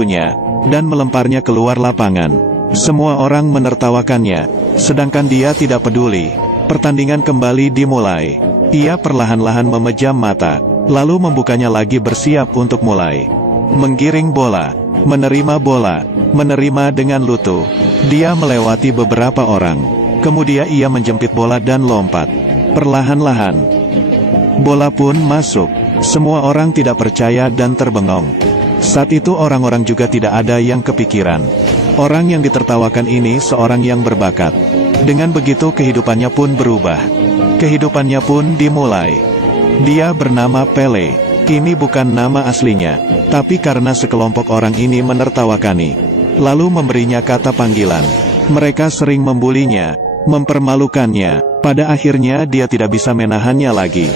sepatunya, dan melemparnya keluar lapangan. Semua orang menertawakannya, sedangkan dia tidak peduli. Pertandingan kembali dimulai. Ia perlahan-lahan memejam mata, lalu membukanya lagi bersiap untuk mulai. Menggiring bola, menerima dengan lutu. Dia melewati beberapa orang. Kemudian ia menjempit bola dan lompat. Perlahan-lahan, bola pun masuk. Semua orang tidak percaya dan terbengong. Saat itu orang-orang juga tidak ada yang kepikiran. Orang yang ditertawakan ini seorang yang berbakat. Dengan begitu kehidupannya pun berubah. Kehidupannya pun dimulai. Dia bernama Pele. Ini bukan nama aslinya, tapi karena sekelompok orang ini menertawakani, lalu memberinya kata panggilan. Mereka sering membulinya, mempermalukannya. Pada akhirnya dia tidak bisa menahannya lagi.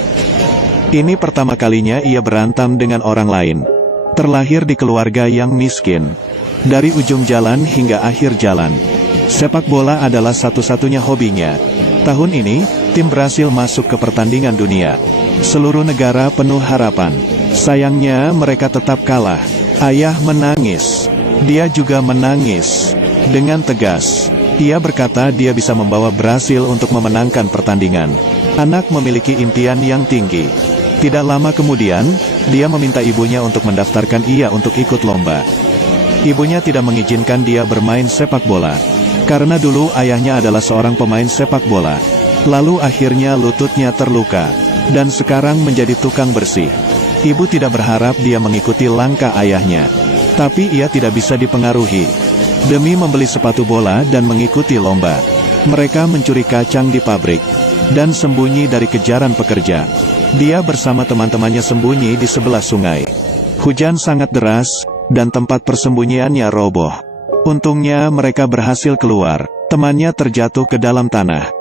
Ini pertama kalinya ia berantem dengan orang lain. Terlahir di keluarga yang miskin. Dari ujung jalan hingga akhir jalan, sepak bola adalah satu-satunya hobinya. Tahun ini, tim berhasil masuk ke pertandingan dunia. Seluruh negara penuh harapan. Sayangnya mereka tetap kalah. Ayah menangis. Dia juga menangis. Dengan tegas, ia berkata dia bisa membawa Brasil untuk memenangkan pertandingan. Anak memiliki impian yang tinggi. Tidak lama kemudian, dia meminta ibunya untuk mendaftarkan ia untuk ikut lomba. Ibunya tidak mengizinkan dia bermain sepak bola, karena dulu ayahnya adalah seorang pemain sepak bola. Lalu akhirnya lututnya terluka, dan sekarang menjadi tukang bersih. Ibu tidak berharap dia mengikuti langkah ayahnya, tapi ia tidak bisa dipengaruhi. Demi membeli sepatu bola dan mengikuti lomba, mereka mencuri kacang di pabrik, dan sembunyi dari kejaran pekerja. Dia bersama teman-temannya sembunyi di sebelah sungai. Hujan sangat deras, dan tempat persembunyiannya roboh. Untungnya mereka berhasil keluar. Temannya terjatuh ke dalam tanah.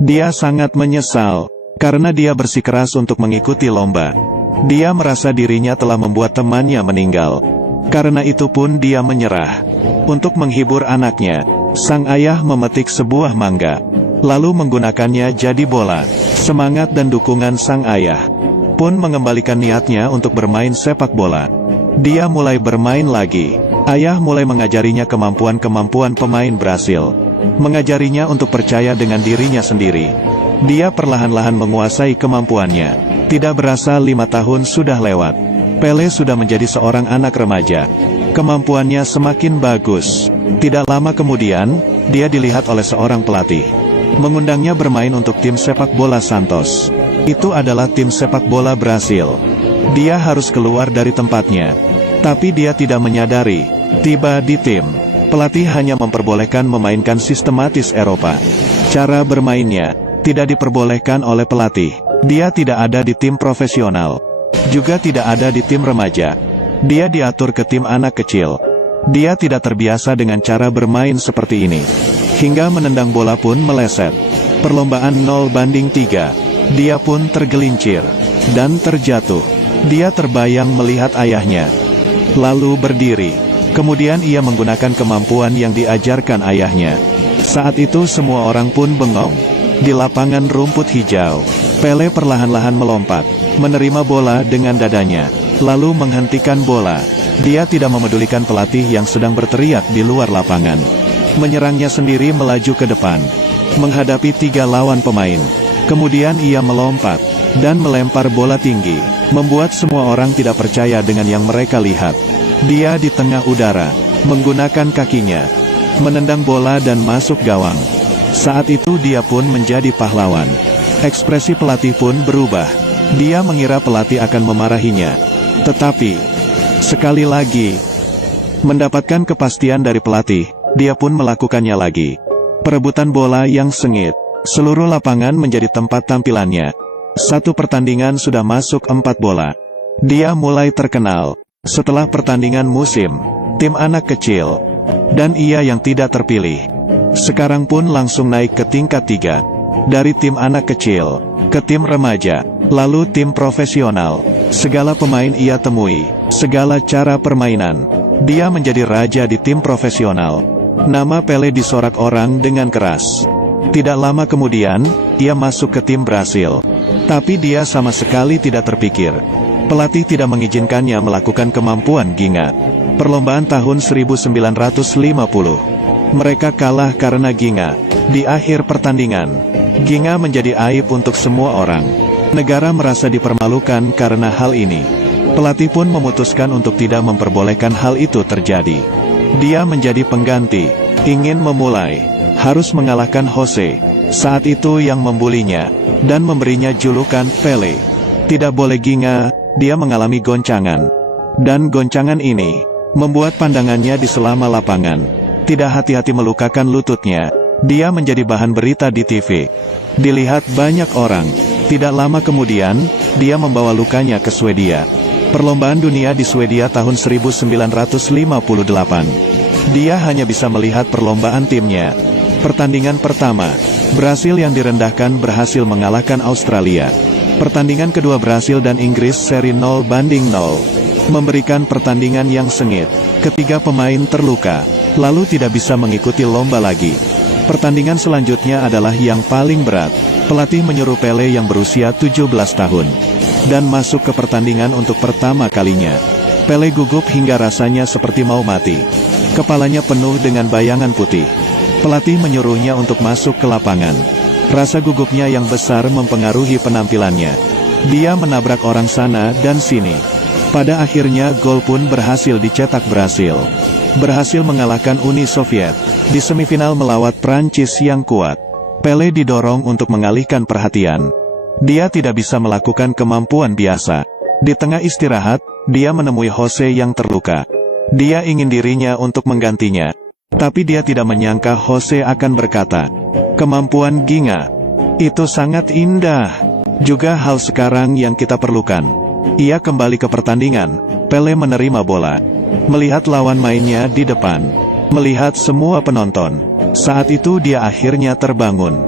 Dia sangat menyesal, karena dia bersikeras untuk mengikuti lomba. Dia merasa dirinya telah membuat temannya meninggal. Karena itu pun dia menyerah. Untuk menghibur anaknya, sang ayah memetik sebuah mangga, lalu menggunakannya jadi bola. Semangat dan dukungan sang ayah pun mengembalikan niatnya untuk bermain sepak bola. Dia mulai bermain lagi. Ayah mulai mengajarinya kemampuan-kemampuan pemain Brasil. Mengajarinya untuk percaya dengan dirinya sendiri. Dia perlahan-lahan menguasai kemampuannya. Tidak berasa 5 tahun sudah lewat. Pele sudah menjadi seorang anak remaja. Kemampuannya semakin bagus. Tidak lama kemudian, dia dilihat oleh seorang pelatih. Mengundangnya bermain untuk tim sepak bola Santos. Itu adalah tim sepak bola Brasil. Dia harus keluar dari tempatnya. Tapi dia tidak menyadari. Tiba di tim, pelatih hanya memperbolehkan memainkan sistematis Eropa. Cara bermainnya tidak diperbolehkan oleh pelatih. Dia tidak ada di tim profesional. Juga tidak ada di tim remaja. Dia diatur ke tim anak kecil. Dia tidak terbiasa dengan cara bermain seperti ini. Hingga menendang bola pun meleset. Perlombaan 0-3. Dia pun tergelincir dan terjatuh. Dia terbayang melihat ayahnya, lalu berdiri. Kemudian ia menggunakan kemampuan yang diajarkan ayahnya. Saat itu semua orang pun bengong. Di lapangan rumput hijau, Pele perlahan-lahan melompat, menerima bola dengan dadanya, lalu menghentikan bola. Dia tidak memedulikan pelatih yang sedang berteriak di luar lapangan. Menyerangnya sendiri melaju ke depan, menghadapi 3 lawan pemain. Kemudian ia melompat, dan melempar bola tinggi, membuat semua orang tidak percaya dengan yang mereka lihat. Dia di tengah udara, menggunakan kakinya, menendang bola dan masuk gawang. Saat itu dia pun menjadi pahlawan. Ekspresi pelatih pun berubah. Dia mengira pelatih akan memarahinya. Tetapi, sekali lagi, mendapatkan kepastian dari pelatih, dia pun melakukannya lagi. Perebutan bola yang sengit. Seluruh lapangan menjadi tempat tampilannya. Satu pertandingan sudah masuk 4 bola. Dia mulai terkenal. Setelah pertandingan musim, tim anak kecil, dan ia yang tidak terpilih. Sekarang pun langsung naik ke tingkat 3. Dari tim anak kecil, ke tim remaja, lalu tim profesional. Segala pemain ia temui, segala cara permainan. Dia menjadi raja di tim profesional. Nama Pele disorak orang dengan keras. Tidak lama kemudian, ia masuk ke tim Brasil. Tapi dia sama sekali tidak terpikir. Pelatih tidak mengizinkannya melakukan kemampuan Ginga. Perlombaan tahun 1950. Mereka kalah karena Ginga. Di akhir pertandingan, Ginga menjadi aib untuk semua orang. Negara merasa dipermalukan karena hal ini. Pelatih pun memutuskan untuk tidak memperbolehkan hal itu terjadi. Dia menjadi pengganti, ingin memulai, harus mengalahkan Jose, saat itu yang membulinya, dan memberinya julukan Pele. Tidak boleh Ginga, dia mengalami goncangan. Dan goncangan ini, membuat pandangannya di selama lapangan. Tidak hati-hati melukakan lututnya. Dia menjadi bahan berita di TV. Dilihat banyak orang. Tidak lama kemudian, dia membawa lukanya ke Swedia. Perlombaan dunia di Swedia tahun 1958. Dia hanya bisa melihat perlombaan timnya. Pertandingan pertama, Brasil yang direndahkan berhasil mengalahkan Australia. Pertandingan kedua Brasil dan Inggris seri 0-0, memberikan pertandingan yang sengit. Ketiga pemain terluka, lalu tidak bisa mengikuti lomba lagi. Pertandingan selanjutnya adalah yang paling berat. Pelatih menyuruh Pele yang berusia 17 tahun, dan masuk ke pertandingan untuk pertama kalinya. Pele gugup hingga rasanya seperti mau mati. Kepalanya penuh dengan bayangan putih. Pelatih menyuruhnya untuk masuk ke lapangan. Rasa gugupnya yang besar mempengaruhi penampilannya. Dia menabrak orang sana dan sini. Pada akhirnya gol pun berhasil dicetak Brasil. Berhasil mengalahkan Uni Soviet di semifinal melawat Prancis yang kuat. Pele didorong untuk mengalihkan perhatian. Dia tidak bisa melakukan kemampuan biasa. Di tengah istirahat, dia menemui Jose yang terluka. Dia ingin dirinya untuk menggantinya. Tapi dia tidak menyangka Jose akan berkata, "Kemampuan Ginga, itu sangat indah. Juga hal sekarang yang kita perlukan." Ia kembali ke pertandingan. Pele menerima bola. Melihat lawan mainnya di depan. Melihat semua penonton. Saat itu dia akhirnya terbangun.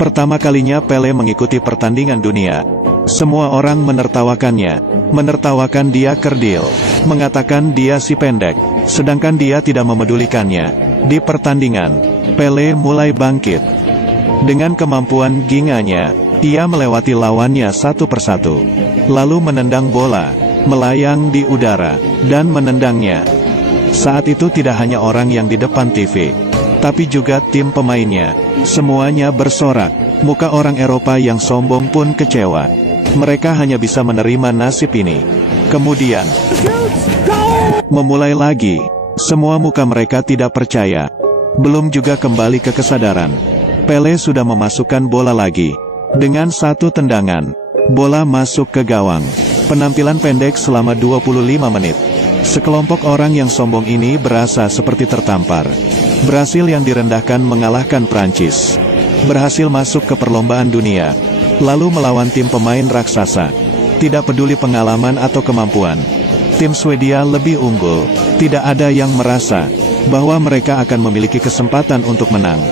Pertama kalinya Pele mengikuti pertandingan dunia. Semua orang menertawakannya. Menertawakan dia kerdil. Mengatakan dia si pendek. Sedangkan dia tidak memedulikannya. Di pertandingan, Pele mulai bangkit. Dengan kemampuan Ginganya, ia melewati lawannya satu persatu. Lalu menendang bola, melayang di udara, dan menendangnya. Saat itu tidak hanya orang yang di depan TV, tapi juga tim pemainnya. Semuanya bersorak. Muka orang Eropa yang sombong pun kecewa. Mereka hanya bisa menerima nasib ini. Kemudian, memulai lagi. Semua muka mereka tidak percaya. Belum juga kembali ke kesadaran. Pele sudah memasukkan bola lagi. Dengan satu tendangan, bola masuk ke gawang. Penampilan pendek selama 25 menit. Sekelompok orang yang sombong ini berasa seperti tertampar. Brasil yang direndahkan mengalahkan Prancis. Berhasil masuk ke perlombaan dunia. Lalu melawan tim pemain raksasa. Tidak peduli pengalaman atau kemampuan. Tim Swedia lebih unggul. Tidak ada yang merasa bahwa mereka akan memiliki kesempatan untuk menang.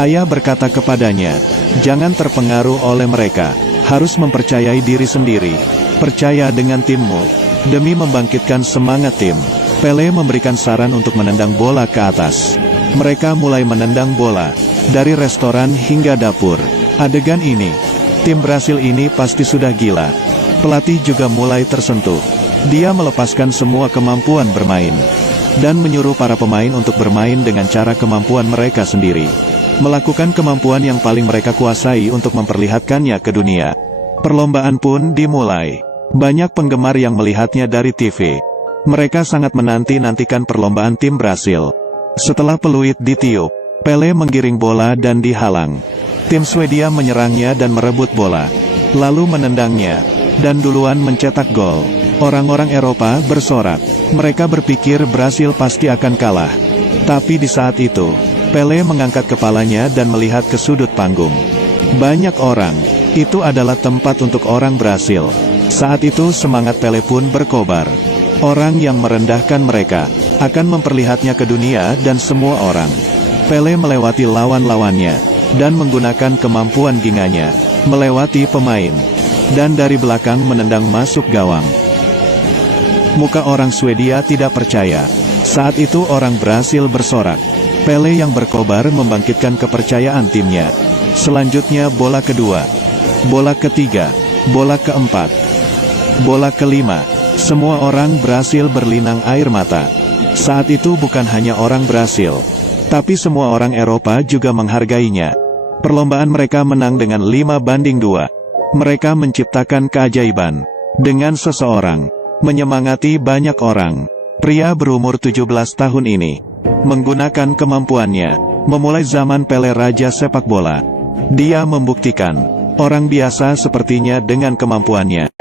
Ayah berkata kepadanya, "Jangan terpengaruh oleh mereka. Harus mempercayai diri sendiri. Percaya dengan timmu." Demi membangkitkan semangat tim, Pele memberikan saran untuk menendang bola ke atas. Mereka mulai menendang bola, dari restoran hingga dapur. Adegan ini, tim Brasil ini pasti sudah gila. Pelatih juga mulai tersentuh. Dia melepaskan semua kemampuan bermain, dan menyuruh para pemain untuk bermain dengan cara kemampuan mereka sendiri. Melakukan kemampuan yang paling mereka kuasai untuk memperlihatkannya ke dunia. Perlombaan pun dimulai. Banyak penggemar yang melihatnya dari TV. Mereka sangat menanti-nantikan perlombaan tim Brasil. Setelah peluit ditiup, Pele menggiring bola dan dihalang. Tim Swedia menyerangnya dan merebut bola, lalu menendangnya, dan duluan mencetak gol. Orang-orang Eropa bersorak. Mereka berpikir Brasil pasti akan kalah. Tapi di saat itu, Pele mengangkat kepalanya dan melihat ke sudut panggung. Banyak orang. Itu adalah tempat untuk orang Brasil. Saat itu semangat Pele pun berkobar. Orang yang merendahkan mereka akan memperlihatnya ke dunia dan semua orang. Pele melewati lawan-lawannya dan menggunakan kemampuan Ginganya, melewati pemain, dan dari belakang menendang masuk gawang. Muka orang Swedia tidak percaya. Saat itu orang Brasil bersorak. Pele yang berkobar membangkitkan kepercayaan timnya. Selanjutnya bola kedua, bola ketiga, bola keempat. Bola kelima. Semua orang berhasil berlinang air mata. Saat itu bukan hanya orang Brasil, tapi semua orang Eropa juga menghargainya. Perlombaan mereka menang dengan 5-2. Mereka menciptakan keajaiban. Dengan seseorang menyemangati banyak orang. Pria berumur 17 tahun ini menggunakan kemampuannya memulai zaman Pele Raja sepak bola. Dia membuktikan orang biasa sepertinya dengan kemampuannya